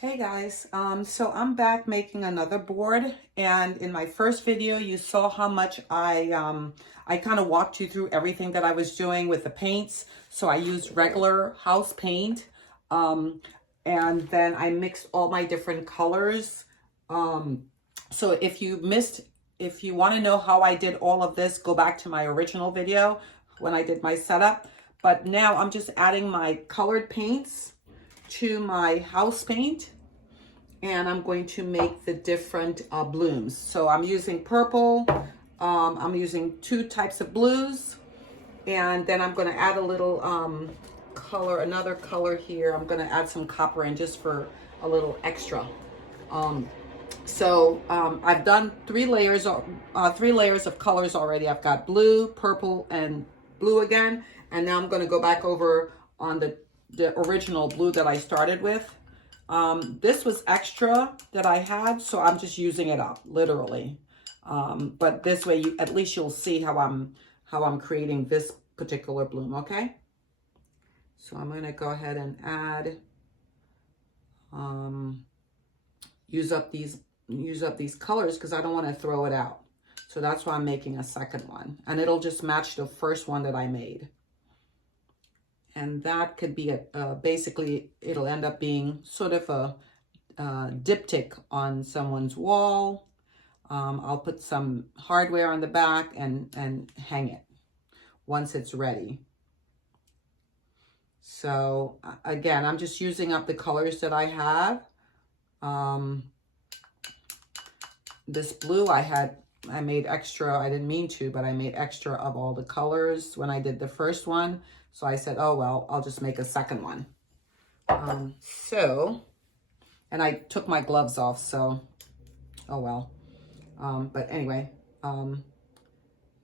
Hey guys, so I'm back making another board, and in my first video you saw how much I kind of walked you through everything that I was doing with the paints. So I used regular house paint, um, and then I mixed all my different colors. So if you want to know how I did all of this, go back to my original video when I did my setup. But now I'm just adding my colored paints to my house paint, and I'm going to make the different blooms. So I'm using purple, I'm using two types of blues, and then I'm going to add a little color, another color here. I'm going to add some copper in just for a little extra. I've done three layers of colors already. I've got blue, purple, and blue again. And now I'm going to go back over on the original blue that I started with. This was extra that I had, so I'm just using it up, literally. But this way, at least you'll see how I'm creating this particular bloom. Okay. So I'm going to go ahead and add, use up these colors because I don't want to throw it out. So that's why I'm making a second one, and it'll just match the first one that I made. And that could be basically, it'll end up being sort of a diptych on someone's wall. I'll put some hardware on the back and hang it once it's ready. So again, I'm just using up the colors that I have. This blue I made extra. I didn't mean to, but I made extra of all the colors when I did the first one. So I said, oh, well, I'll just make a second one. And I took my gloves off, so, oh, well. But anyway, you're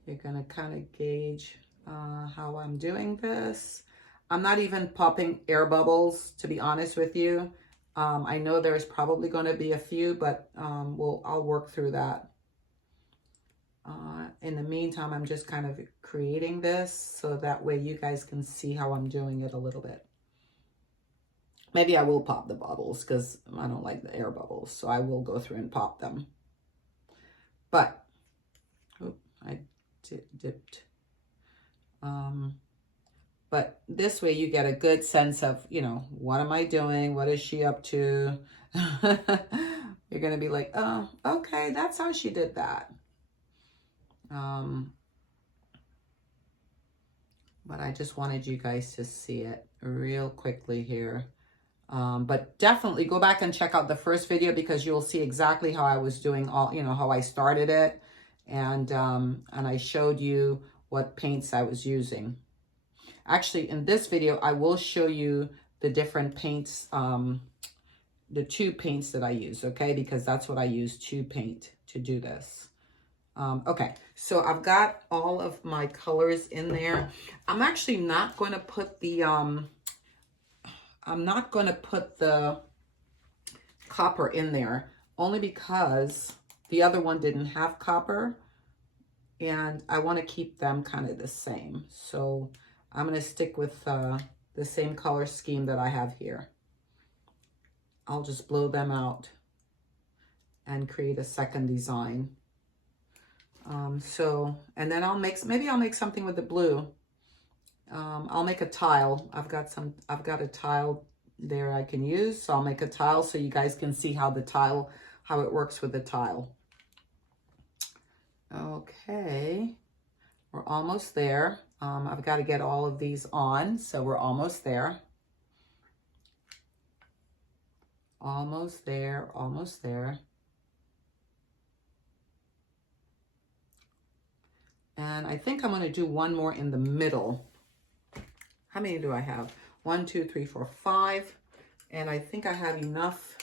going to kind of gauge how I'm doing this. I'm not even popping air bubbles, to be honest with you. I know there's probably going to be a few, but I'll work through that. In the meantime, I'm just kind of creating this so that way you guys can see how I'm doing it a little bit. Maybe I will pop the bubbles because I don't like the air bubbles, so I will go through and pop them. But, I dipped. But this way you get a good sense of, what am I doing? What is she up to? You're going to be like, oh, okay, that's how she did that. But I just wanted you guys to see it real quickly here. But definitely go back and check out the first video because you'll see exactly how I was doing how I started it. And I showed you what paints I was using. Actually, in this video, I will show you the different paints, the two paints that I use, okay? Because that's what I use to paint to do this. Okay, so I've got all of my colors in there. I'm actually not going to put the, copper in there, only because the other one didn't have copper, and I want to keep them kind of the same. So I'm going to stick with the same color scheme that I have here. I'll just blow them out and create a second design. And then maybe I'll make something with the blue. I'll make a tile. I've got a tile there I can use. So I'll make a tile so you guys can see how it works with the tile. Okay. We're almost there. I've got to get all of these on. So we're almost there. Almost there, almost there. And I think I'm going to do one more in the middle. How many do I have? 1, 2, 3, 4, 5. And I think I have enough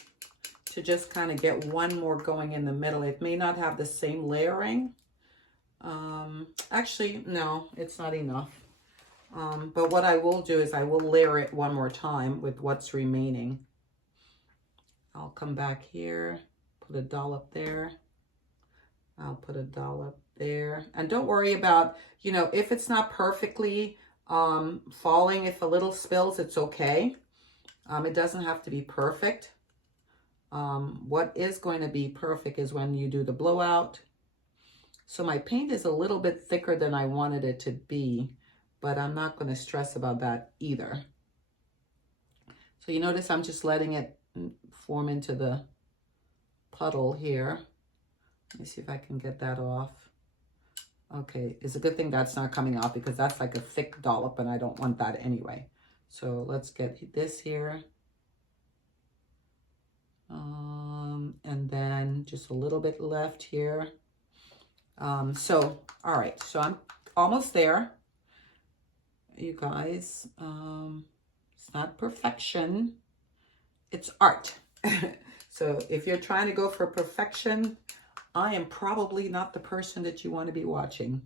to just kind of get one more going in the middle. It may not have the same layering. Actually, no, it's not enough. But what I will do is I will layer it one more time with what's remaining. I'll come back here, put a dollop there. I'll put a dollop there. And don't worry about, if it's not perfectly falling, if a little spills, it's okay. It doesn't have to be perfect. What is going to be perfect is when you do the blowout. So my paint is a little bit thicker than I wanted it to be, but I'm not going to stress about that either. So you notice I'm just letting it form into the puddle here. Let me see if I can get that off. Okay, it's a good thing that's not coming off because that's like a thick dollop and I don't want that anyway. So let's get this here. And then just a little bit left here. All right, so I'm almost there. You guys, it's not perfection, it's art. So if you're trying to go for perfection, I am probably not the person that you want to be watching.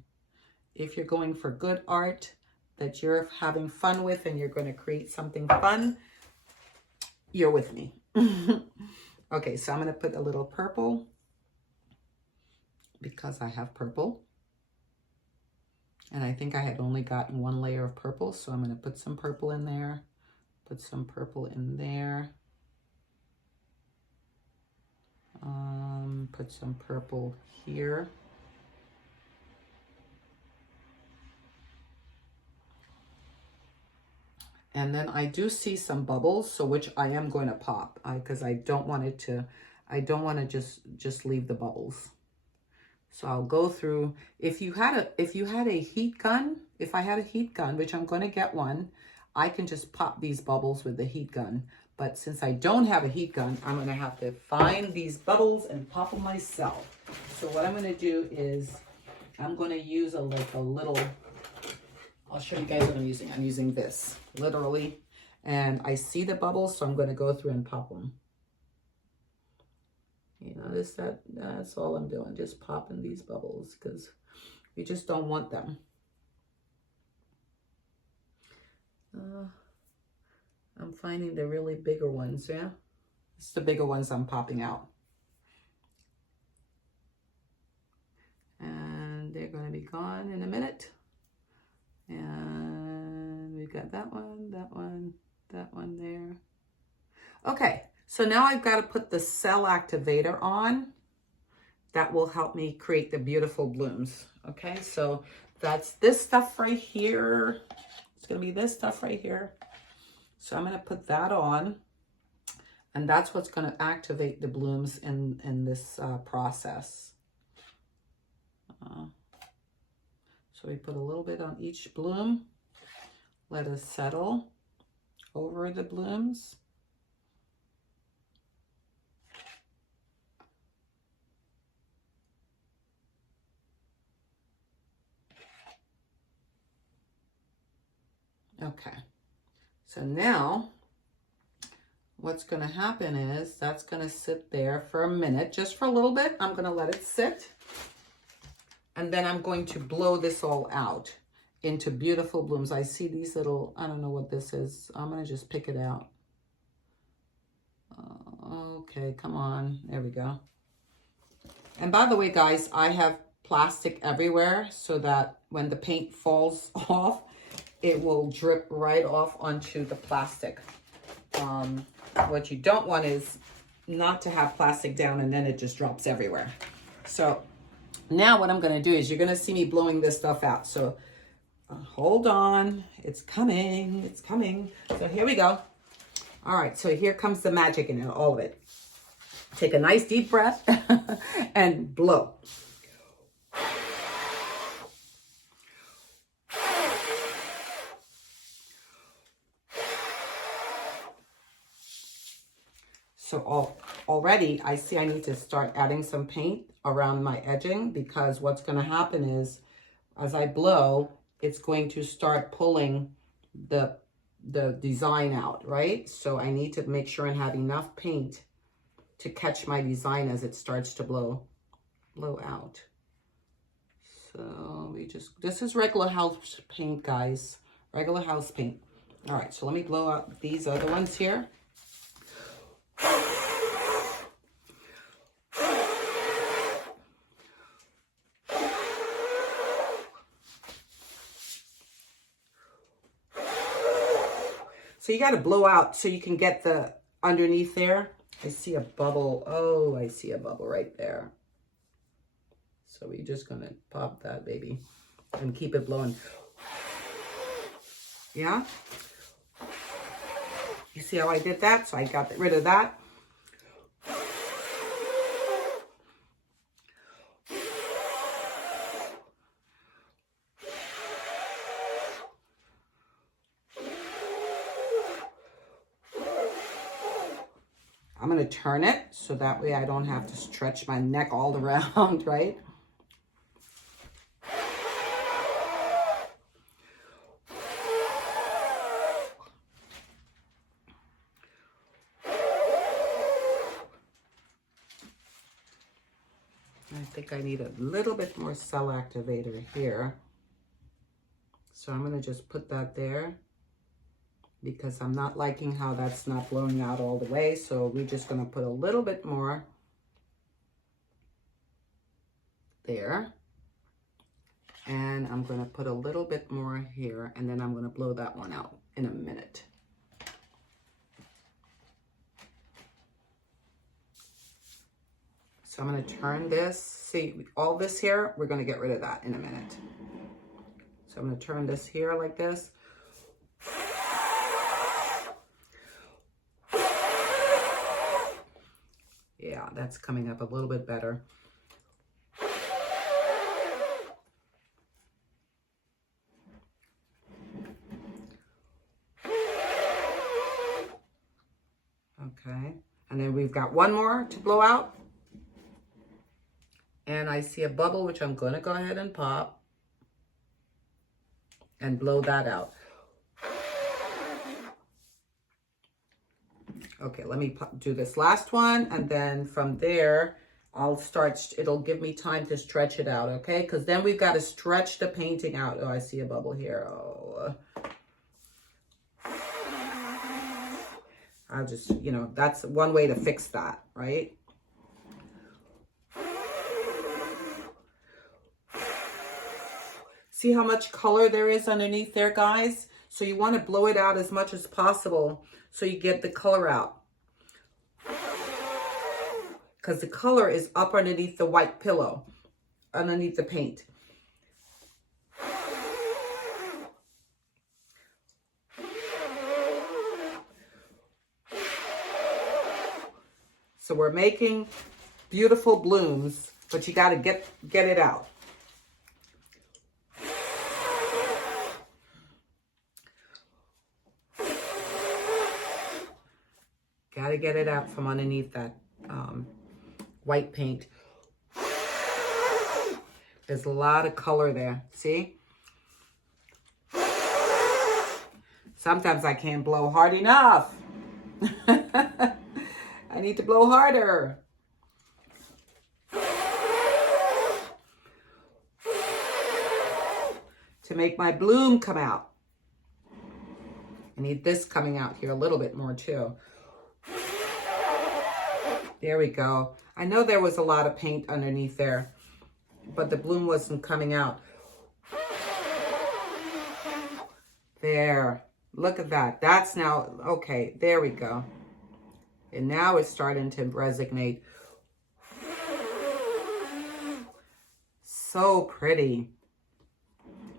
If you're going for good art that you're having fun with and you're going to create something fun, you're with me. Okay, so I'm going to put a little purple because I have purple. And I think I had only gotten one layer of purple, so I'm going to put some purple in there, put some purple in there. Put some purple here. And then I do see some bubbles, so which I am going to pop because I don't want it to, I don't want to just leave the bubbles. So I'll go through, if you had a heat gun, if I had a heat gun, which I'm going to get one, I can just pop these bubbles with the heat gun. But since I don't have a heat gun, I'm going to have to find these bubbles and pop them myself. So what I'm going to do is I'm going to use a little, I'll show you guys what I'm using. I'm using this, literally. And I see the bubbles, so I'm going to go through and pop them. You notice that? That's all I'm doing, just popping these bubbles because we just don't want them. I'm finding the really bigger ones, yeah? It's the bigger ones I'm popping out. And they're going to be gone in a minute. And we've got that one, that one there. Okay, so now I've got to put the cell activator on. That will help me create the beautiful blooms. Okay, so that's this stuff right here. It's going to be this stuff right here. So I'm going to put that on. And that's what's going to activate the blooms in this process. So we put a little bit on each bloom. Let it settle over the blooms. Okay, so now what's going to happen is that's going to sit there for a minute, just for a little bit. I'm going to let it sit. And then I'm going to blow this all out into beautiful blooms. I see these little, I don't know what this is. I'm going to just pick it out. Okay, come on. There we go. And by the way, guys, I have plastic everywhere so that when the paint falls off, it will drip right off onto the plastic. What you don't want is not to have plastic down and then it just drops everywhere. So now what I'm going to do is you're going to see me blowing this stuff out. So hold on. It's coming. It's coming. So here we go. All right. So here comes the magic in it, all of it. Take a nice deep breath and blow. So already I see I need to start adding some paint around my edging because what's going to happen is as I blow, it's going to start pulling the design out, right? So I need to make sure I have enough paint to catch my design as it starts to blow out. So this is regular house paint, guys. Regular house paint. All right, so let me blow out these other ones here. So you got to blow out so you can get the underneath there. I see a bubble. Oh, I see a bubble right there. So we're just gonna pop that baby and keep it blowing. Yeah? You see how I did that? So I got rid of that. I'm going to turn it so that way I don't have to stretch my neck all around, right? I think I need a little bit more cell activator here. So I'm going to just put that there because I'm not liking how that's not blowing out all the way. So we're just going to put a little bit more there. And I'm going to put a little bit more here, and then I'm going to blow that one out in a minute. So I'm going to turn this. See, all this here, we're going to get rid of that in a minute. So I'm going to turn this here like this. Yeah, that's coming up a little bit better. Okay, and then we've got one more to blow out. And I see a bubble, which I'm going to go ahead and pop and blow that out. Okay, let me do this last one, and then from there, I'll start, it'll give me time to stretch it out, okay? Because then we've got to stretch the painting out. Oh, I see a bubble here. Oh. I'll just, you know, that's one way to fix that, right? See how much color there is underneath there, guys? So you want to blow it out as much as possible so you get the color out. Because the color is up underneath the white pillow, underneath the paint. So we're making beautiful blooms, but you got to get it out. Got to get it out from underneath that white paint. There's a lot of color there, see? Sometimes I can't blow hard enough. I need to blow harder. To make my bloom come out. I need this coming out here a little bit more too. There we go. I know there was a lot of paint underneath there, but the bloom wasn't coming out. There. Look at that. That's now, okay, there we go. And now it's starting to resonate. So pretty.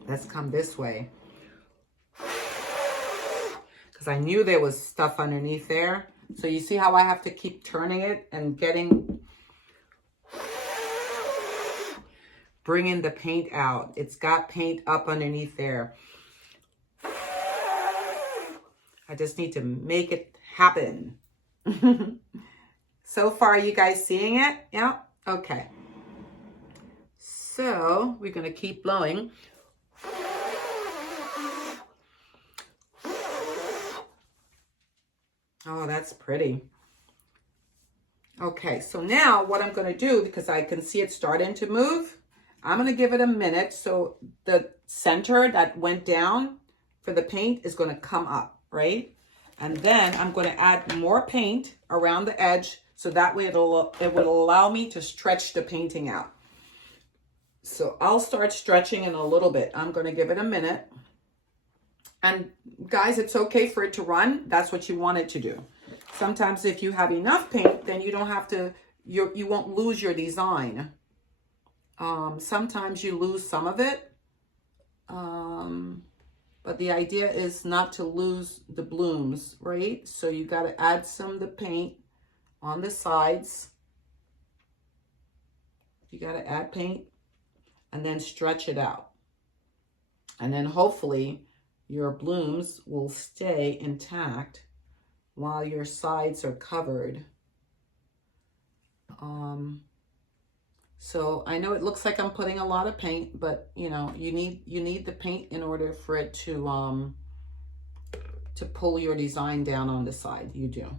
Let's come this way. Because I knew there was stuff underneath there. So you see how I have to keep turning it and bringing the paint out. It's got paint up underneath there. I just need to make it happen. So far, are you guys seeing it? Yeah? Okay. So we're going to keep blowing. Oh, that's pretty. Okay, so now what I'm going to do, because I can see it starting to move, I'm going to give it a minute. So the center that went down for the paint is going to come up, right? And then I'm going to add more paint around the edge so that way it will allow me to stretch the painting out. So I'll start stretching in a little bit. I'm going to give it a minute. And guys, it's okay for it to run. That's what you want it to do. Sometimes if you have enough paint, then you don't have to, you won't lose your design. Sometimes you lose some of it. But the idea is not to lose the blooms, right? So you got to add some of the paint on the sides. You got to add paint and then stretch it out. And then hopefully your blooms will stay intact while your sides are covered. So I know it looks like I'm putting a lot of paint, but you know, you need the paint in order for it to pull your design down on the side. You do.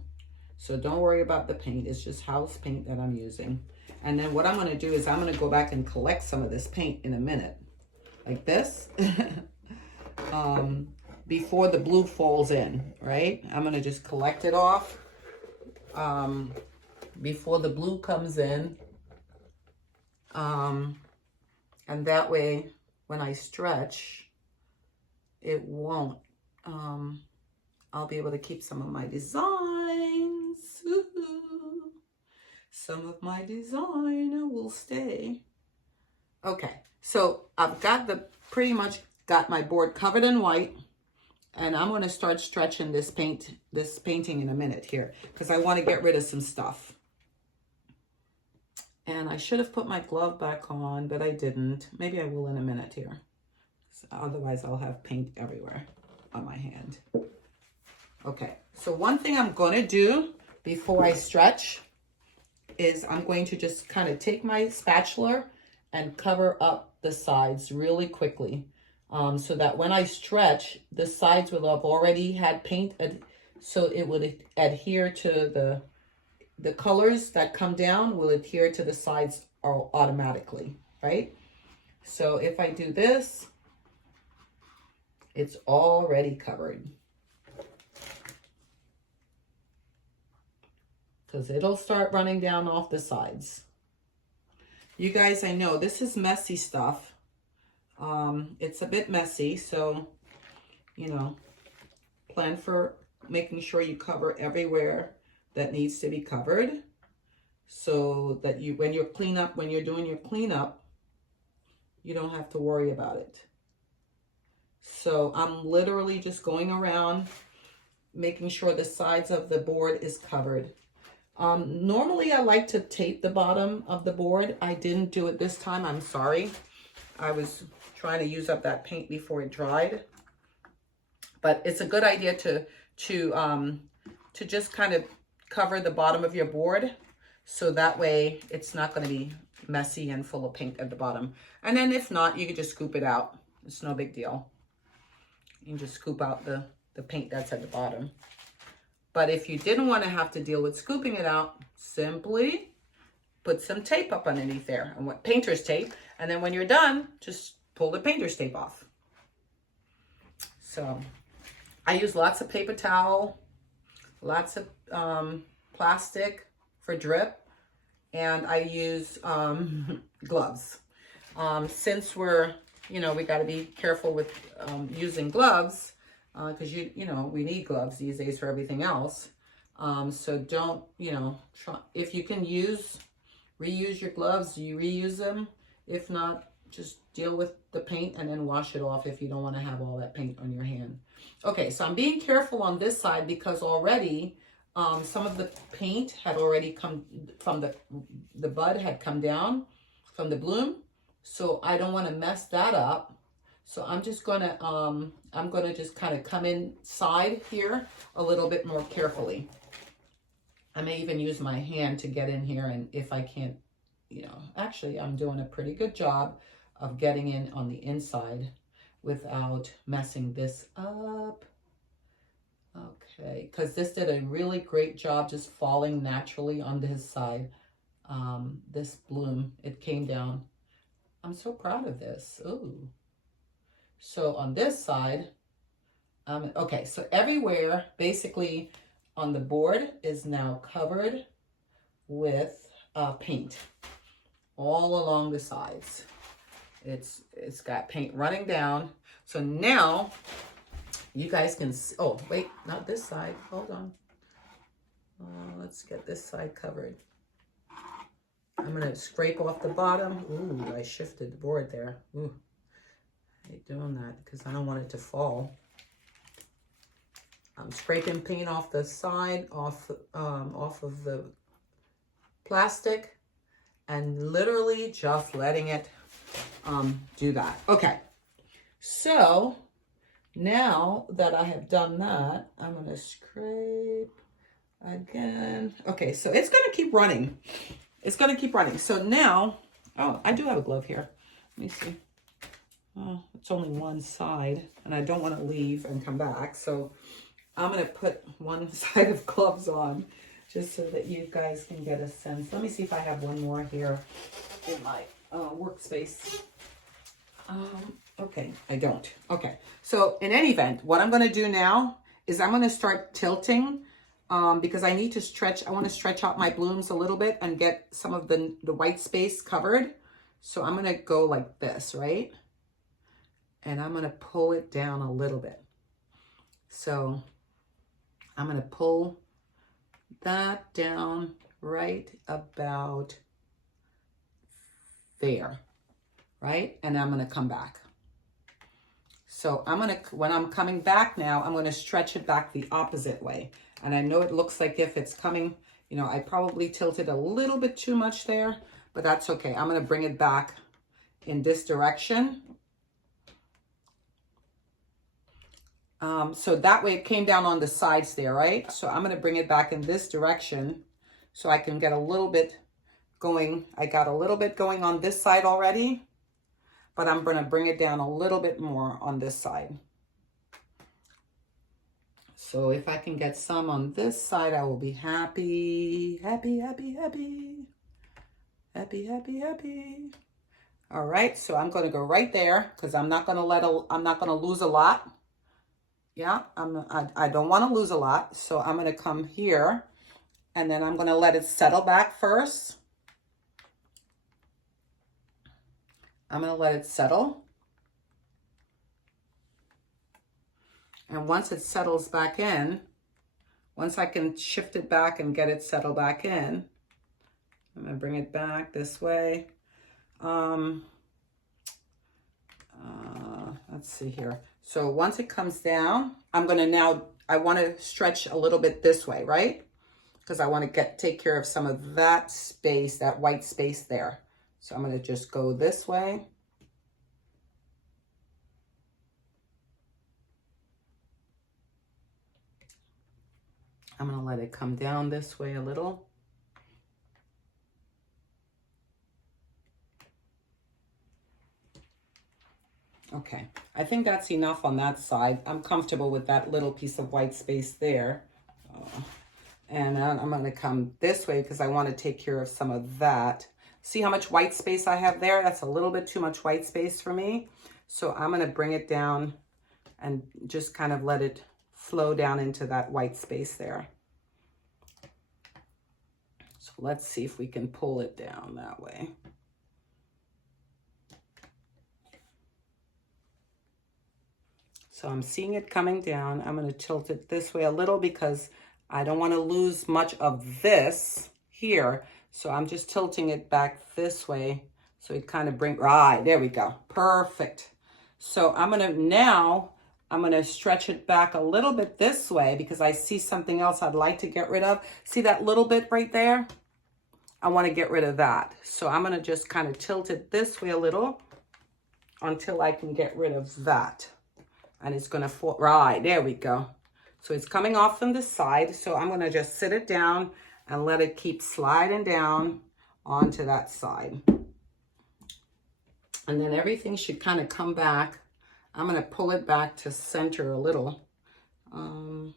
So don't worry about the paint. It's just house paint that I'm using. And then what I'm going to do is I'm going to go back and collect some of this paint in a minute, like this, before the blue falls in, right? I'm going to just collect it off before the blue comes in. And that way, when I stretch, it won't, I'll be able to keep some of my designs. Ooh, some of my design will stay. Okay, so I've got pretty much got my board covered in white, and I'm going to start stretching this painting in a minute here, because I want to get rid of some stuff. And I should have put my glove back on, but I didn't. Maybe I will in a minute here. So otherwise, I'll have paint everywhere on my hand. Okay, so one thing I'm going to do before I stretch is I'm going to just kind of take my spatula and cover up the sides really quickly, so that when I stretch, the sides will have already had paint, so it would adhere to the colors that come down will adhere to the sides automatically, right? So if I do this, it's already covered. Because it'll start running down off the sides. You guys, I know this is messy stuff. It's a bit messy, so, you know, plan for making sure you cover everywhere that needs to be covered, so that when you're doing your cleanup, you don't have to worry about it. So I'm literally just going around making sure the sides of the board is covered. Normally I like to tape the bottom of the board. I didn't do it this time. I'm sorry. I was trying to use up that paint before it dried. But it's a good idea to just kind of cover the bottom of your board, so that way it's not going to be messy and full of paint at the bottom. And then if not, you can just scoop it out. It's no big deal. You can just scoop out the paint that's at the bottom. But if you didn't want to have to deal with scooping it out, simply put some tape up underneath there, and what painter's tape, and then when you're done, just pull the painter's tape off. So I use lots of paper towel, lots of plastic for drip, and I use gloves. Since we're, you know, we got to be careful with using gloves, because you know, we need gloves these days for everything else. So don't, you know, if you can reuse your gloves, you reuse them. If not, just deal with the paint and then wash it off if you don't want to have all that paint on your hand. Okay, so I'm being careful on this side because already some of the paint had already come from the bud had come down from the bloom. So I don't want to mess that up. So I'm just gonna just kind of come inside here a little bit more carefully. I may even use my hand to get in here, and if I can't, you know, actually I'm doing a pretty good job of getting in on the inside without messing this up. Okay, because this did a really great job just falling naturally on this side. This bloom, it came down. I'm so proud of this. Ooh. So on this side, okay, so everywhere basically on the board is now covered with paint all along the sides. It's got paint running down. So now you guys can see, oh wait, not this side, hold on. Let's get this side covered. I'm going to scrape off the bottom. Ooh, I shifted the board there. Ooh, I hate doing that because I don't want it to fall. I'm scraping paint off the side, off of the plastic, and literally just letting it do that. Okay, so now that I have done that, I'm going to scrape again. Okay, so it's going to keep running. It's going to keep running. So now, oh, I do have a glove here. Let me see. Oh, it's only one side, and I don't want to leave and come back. So I'm going to put one side of gloves on just so that you guys can get a sense. Let me see if I have one more here in my workspace. Okay, I don't. Okay, so in any event, what I'm going to do now is I'm going to start tilting because I need to stretch. I want to stretch out my blooms a little bit and get some of the white space covered. So I'm going to go like this, right? And I'm going to pull it down a little bit. So I'm going to pull that down right about there, right? And I'm going to come back. So when I'm coming back now, I'm going to stretch it back the opposite way. And I know it looks like if it's coming, you know, I probably tilted a little bit too much there, but that's okay. I'm going to bring it back in this direction. So that way it came down on the sides there, right? So I'm going to bring it back in this direction so I can get a little bit going. I got a little bit going on this side already, but I'm going to bring it down a little bit more on this side. So if I can get some on this side, I will be happy, happy, happy, happy, happy, happy, happy. All right, so I'm going to go right there because I'm not going to lose a lot. Yeah, I don't want to lose a lot. So I'm going to come here and then I'm going to let it settle back first. I'm going to let it settle. And once it settles back in, once I can shift it back and get it settled back in, I'm going to bring it back this way. Let's see here. So once it comes down, I'm going to I want to stretch a little bit this way, right? Because I want to take care of some of that space, that white space there. So I'm going to just go this way. I'm going to let it come down this way a little. Okay, I think that's enough on that side. I'm comfortable with that little piece of white space there. And I'm going to come this way because I want to take care of some of that. See how much white space I have there? That's a little bit too much white space for me. So I'm going to bring it down and just kind of let it flow down into that white space there. So let's see if we can pull it down that way. So I'm seeing it coming down. I'm going to tilt it this way a little because I don't want to lose much of this here. So I'm just tilting it back this way. So it kind of right, there we go. Perfect. So I'm going to stretch it back a little bit this way because I see something else I'd like to get rid of. See that little bit right there? I want to get rid of that. So I'm going to just kind of tilt it this way a little until I can get rid of that. And it's going to fall, right, there we go. So it's coming off from the side. So I'm going to just sit it down and let it keep sliding down onto that side. And then everything should kind of come back. I'm going to pull it back to center a little. I'm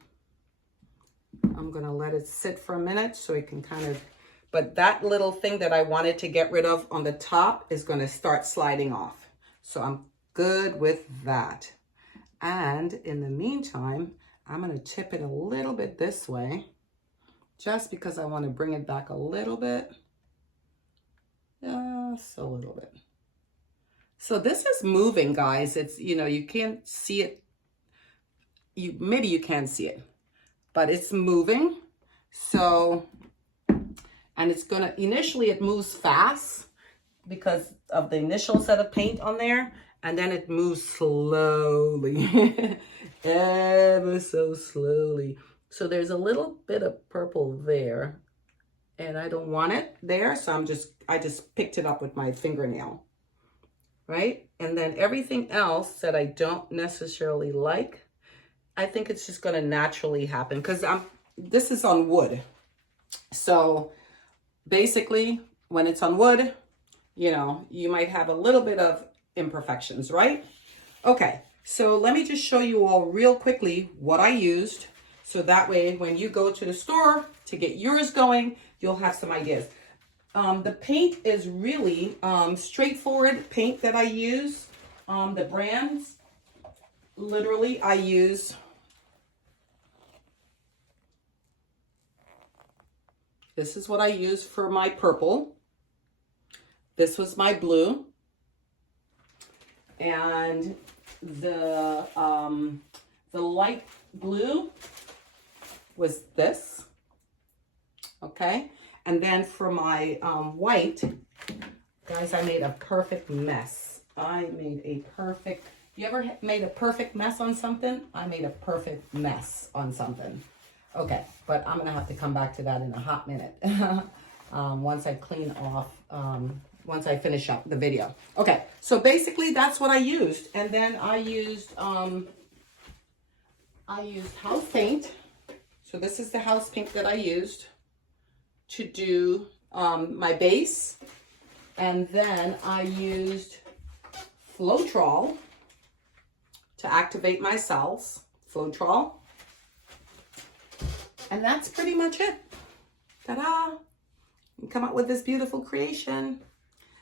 going to let it sit for a minute so it can kind of, but that little thing that I wanted to get rid of on the top is going to start sliding off. So I'm good with that. And in the meantime, I'm going to tip it a little bit this way, just because I want to bring it back a little bit. Just a little bit. So this is moving, guys. It's, you know, you can't see it. Maybe you can see it, but it's moving. So, and it's gonna, initially it moves fast because of the initial set of paint on there, and then it moves slowly, ever so slowly. So there's a little bit of purple there, and I don't want it there, so I just picked it up with my fingernail, right? And then everything else that I don't necessarily like, I think it's just gonna naturally happen because this is on wood. So basically, when it's on wood, you know, you might have a little bit of imperfections, right? Okay, so let me just show you all real quickly what I used. So that way, when you go to the store to get yours going, you'll have some ideas. The paint is really straightforward paint that I use. The brands, literally, I use this is what I use for my purple. This was my blue. And the light blue was this. Okay. And then for my white, guys, I made a perfect mess. You ever made a perfect mess on something? I made a perfect mess on something. Okay, but I'm gonna have to come back to that in a hot minute. Once I clean off, once I finish up the video. Okay, so basically that's what I used. And then I used house paint. So this is the house paint that I used to do my base. And then I used Floetrol to activate my cells. Floetrol. And that's pretty much it. Ta-da! And come up with this beautiful creation.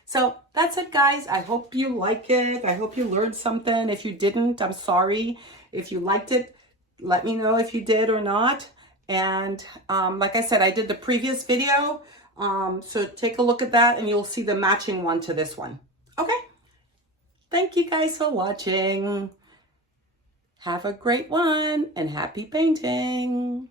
So that's it, guys. I hope you like it. I hope you learned something. If you didn't, I'm sorry. If you liked it, let me know if you did or not. And like I said, I did the previous video. So take a look at that and you'll see the matching one to this one. Okay. Thank you guys for watching. Have a great one and happy painting.